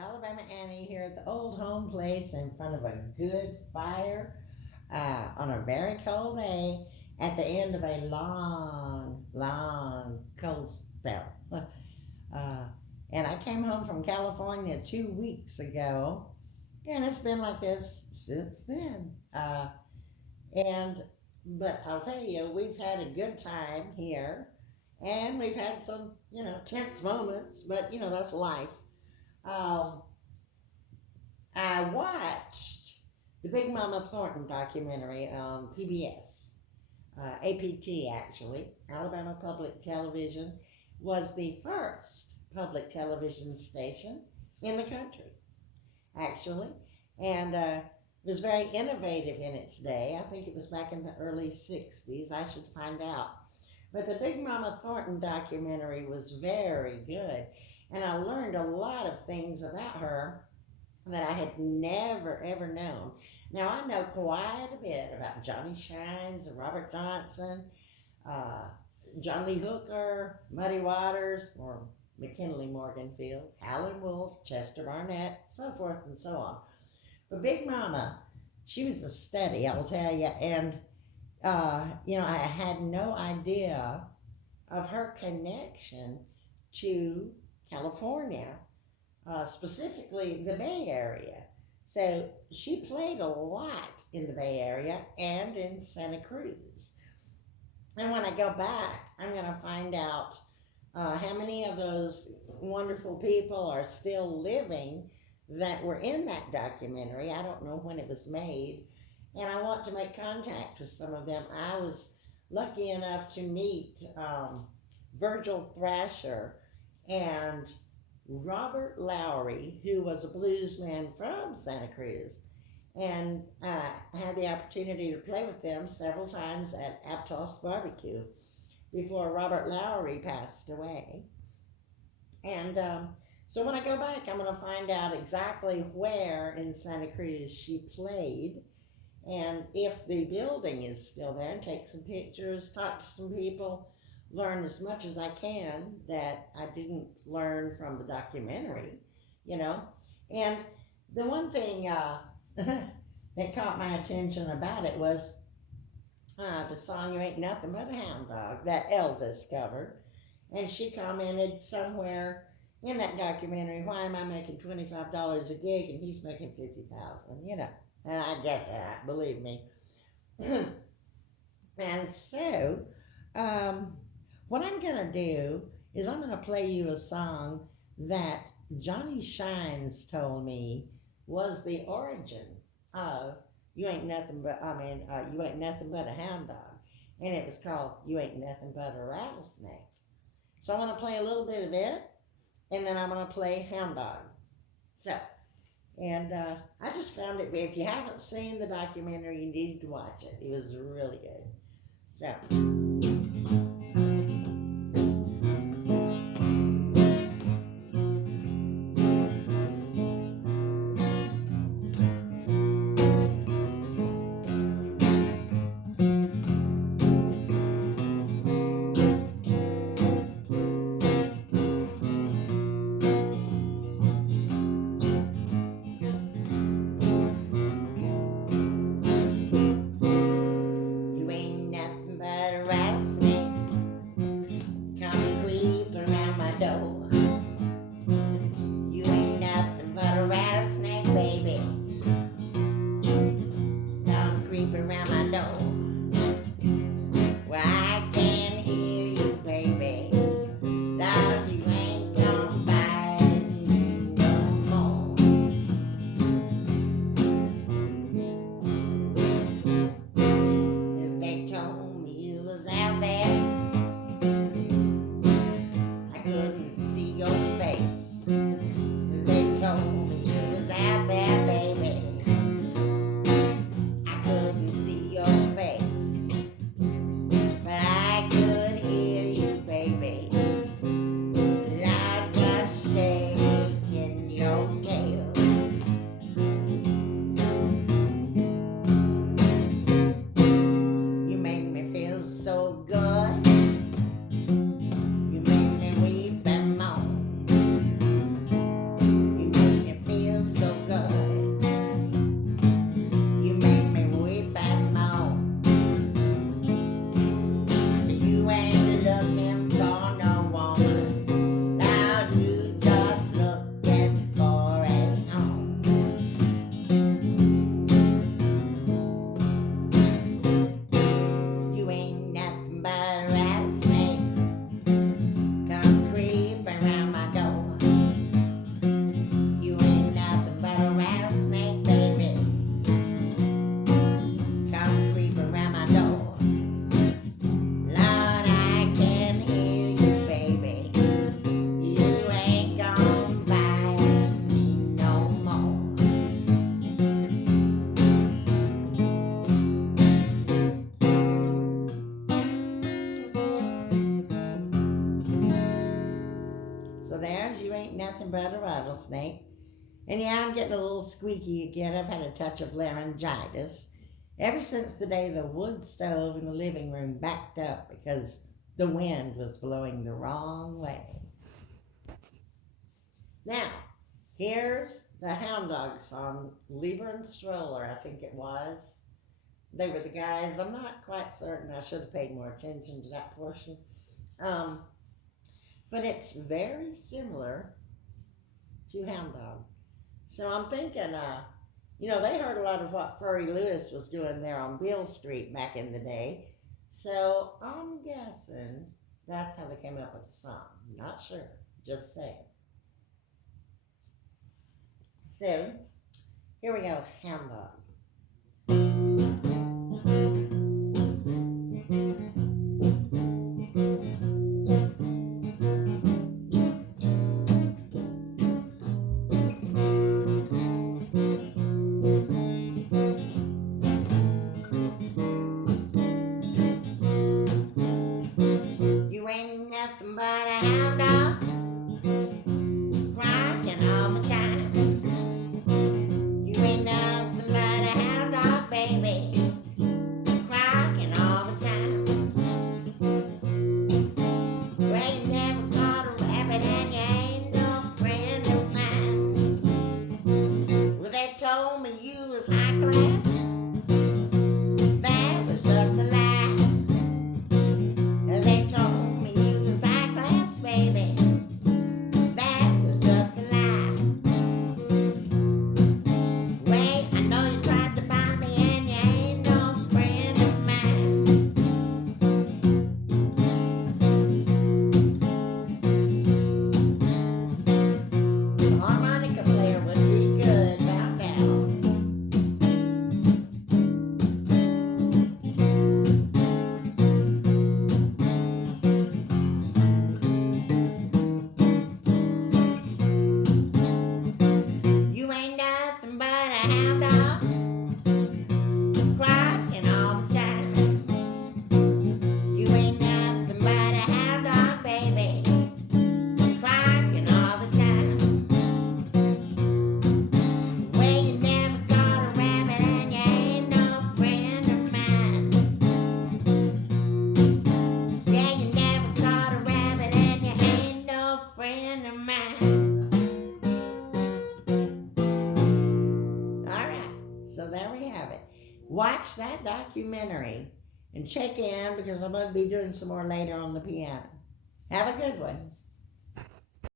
Alabama Annie here at the old home place in front of a good fire on a very cold day at the end of a long, long cold spell. uh, and I came home from California 2 weeks ago, and it's been like this since then. And but I'll tell you, we've had a good time here, and we've had some, tense moments, but that's life. Um, I watched the Big Mama Thornton documentary on PBS, APT actually, Alabama Public Television, was the first public television station in the country, actually, and was very innovative in its day. I think it was back in the early 60s. I should find out. But the Big Mama Thornton documentary was very good, and I learned a lot of things about her that I had never ever known. Now I know quite a bit about Johnny Shines and Robert Johnson, uh, John Lee Hooker, Muddy Waters, or McKinley Morganfield, Howlin' Wolf, Chester Barnett, so forth and so on. But Big Mama, she was a study, I'll tell you, and I had no idea of her connection to California, specifically the Bay Area. So she played a lot in the Bay Area and in Santa Cruz. And when I go back, I'm going to find out how many of those wonderful people are still living that were in that documentary. I don't know when it was made, and I want to make contact with some of them. I was lucky enough to meet Virgil Thrasher and Robert Lowry, who was a bluesman from Santa Cruz, and I had the opportunity to play with them several times at Aptos Barbecue before Robert Lowry passed away. And so when I go back, I'm going to find out exactly where in Santa Cruz she played, and if the building is still there, and take some pictures, talk to some people, learn as much as I can that I didn't learn from the documentary. And the one thing that caught my attention about it was the song "You Ain't Nothing But a Hound Dog" that Elvis covered, and she commented somewhere in that documentary, "Why am I making $25 a gig and he's making 50,000?" And I get that, believe me. And so, what I'm gonna do is I'm gonna play you a song that Johnny Shines told me was the origin of "You Ain't Nothing But," "You Ain't Nothing But a Hound Dog," and it was called "You Ain't Nothing But a Rattlesnake." So I'm gonna play a little bit of it, and then I'm gonna play "Hound Dog." So, and I just found it. If you haven't seen the documentary, you need to watch it. It was really good. So. You ain't nothing but a rattlesnake. nothing but a rattlesnake. And yeah, I'm getting a little squeaky again. I've had a touch of laryngitis ever since the day the wood stove in the living room backed up because the wind was blowing the wrong way. Now, here's the Hounddog song, Lieber and Stroller, I think it was. They were the guys. I'm not quite certain. I should have paid more attention to that portion. But it's very similar to Hounddog. So I'm thinking, they heard a lot of what Furry Lewis was doing there on Beale Street back in the day. So I'm guessing that's how they came up with the song. Not sure. Just saying. So, here we go, Hounddog. You ain't nothing but a hound dog, crying all the time. You ain't nothing but a hound dog, baby, crying all the time. Well, you never caught a rabbit and you ain't no friend of mine. Well, they told me you was high class. That was just a lie. They told me you was high class, baby. That was just a lie. Wait, I know you tried to buy me and you ain't no friend of mine. A harmonica player would be good about now. You ain't nothing but a hound dog, crying all the time. You ain't nothing but a hound dog, baby, crying all the time. Well, you never caught a rabbit and you ain't no friend of mine. Yeah, you never caught a rabbit and you ain't no friend of mine. Alright, so there we have it. Watch that documentary and check in because I'm going to be doing some more later on the piano. Have a good one.